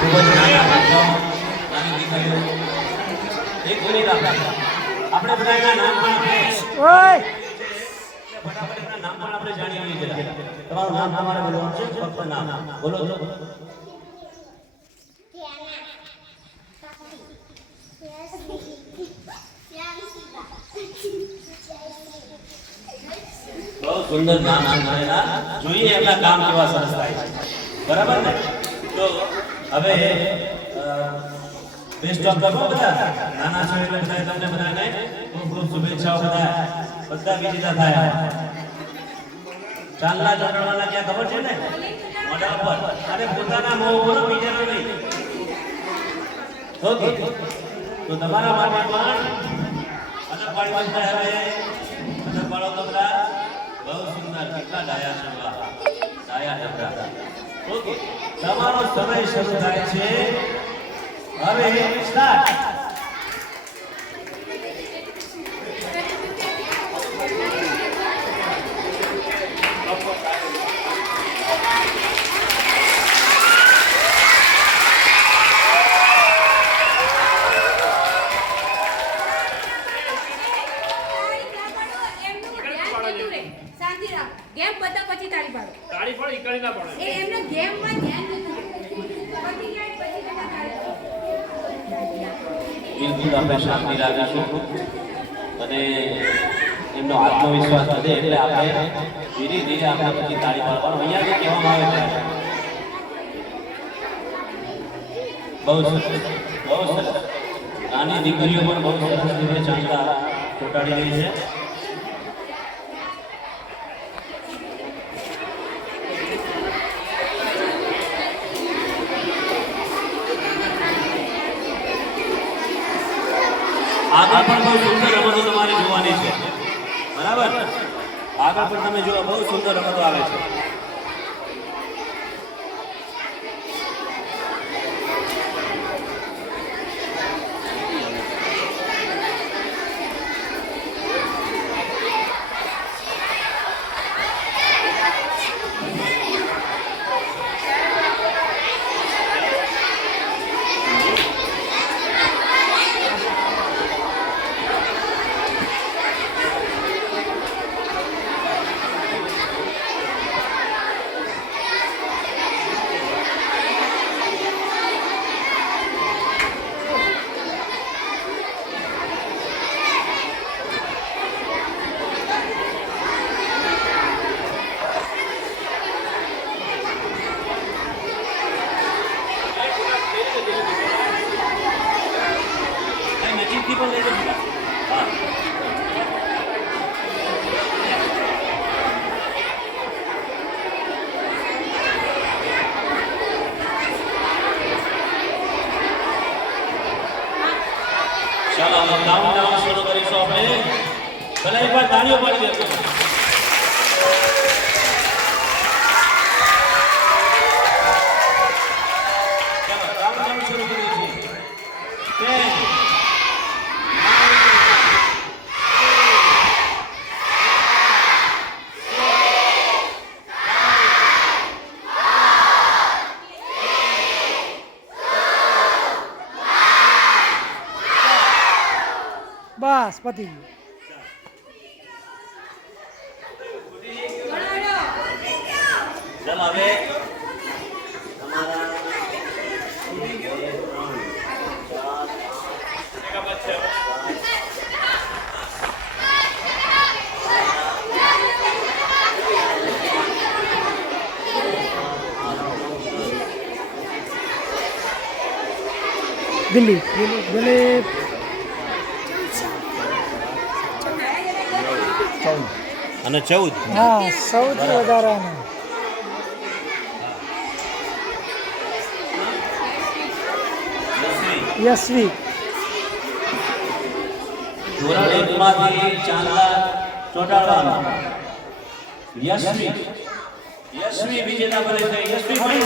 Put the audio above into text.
ખૂબ જ નાની દીકરીઓ. એક મિનિટ આપણે. આપણે નામ પણ આપણે નામ પણ આપણે જાણી લઈએ જરા. તમારું નામ તમારે બોલવાનું છે? ફક્ત નામ. બોલો તો બહુ સુંદર નામ છે. જોઈએ એમના કામ કેવા સરસ થાય છે. બરાબર ને? તો હવે બેસ્ટ ઓફ લક બધા? નાના છોકરા બધા તમને બધાને ખૂબ ખૂબ શુભેચ્છાઓ બધા. બધા વિજેતા થાય. ચાલના ચોંટાડવાના ક્યાં ખબર છે ને? મોઢા પર અને પોતાના મોં ઉપર બીજાનો નહીં. ઓકે. તો તમારા માટે પણ અને પાડવા બનતા હવે પાડો બધા. બહુ સુંદર. કેટલા ડાયા છે ડાયા ઓકે તમારો સમય શરૂ થાય છે. હવે સ્ટાર્ટ એમનું ધ્યાન રે. શાંતિ રાખ. ગેમ બધા પછી તારી પાડો. તારી પણ ઈકડી ના પડે એ એમને ગેમમાં ધ્યાન નથી. પછી તમે આપણે શાંતિ રાખીશું અને એમનો આત્મવિશ્વાસ વધે એટલે આપણે ધીરે ધીરે આપણે પછી તાળી પાડવાનું અહીંયા જે કહેવામાં આવે છે બહુ સરસ બહુ સરસ નાની દીકરીઓ પણ બહુ સરસ રીતે ચાંદા ચોટાડી રહી છે આગળ પણ બહુ સુંદર રમતો તમારે જોવાની છે. બરાબર? આગળ પણ તમે જોવા બહુ સુંદર રમતો આવે છે. ચાલો હવે કાઉન્ટડાઉન શરૂ કરીશું આપણે. ભલે એકવાર તાળીઓ પાડી દેજો ચાલો કાઉન્ટડાઉન શરૂ કરીએ છીએ Ten, બસ પતી ગયું દિલ્હી દિલ્હી તમારા દિલીપ અને ચૌદ? હા સૌથી વધારાનું. યશવી. ધોરણ એકમાંથી ચાંદલા ચોટાડવાનો. યશવી. યશવી વિજેતા બને છે. યશવી ફરી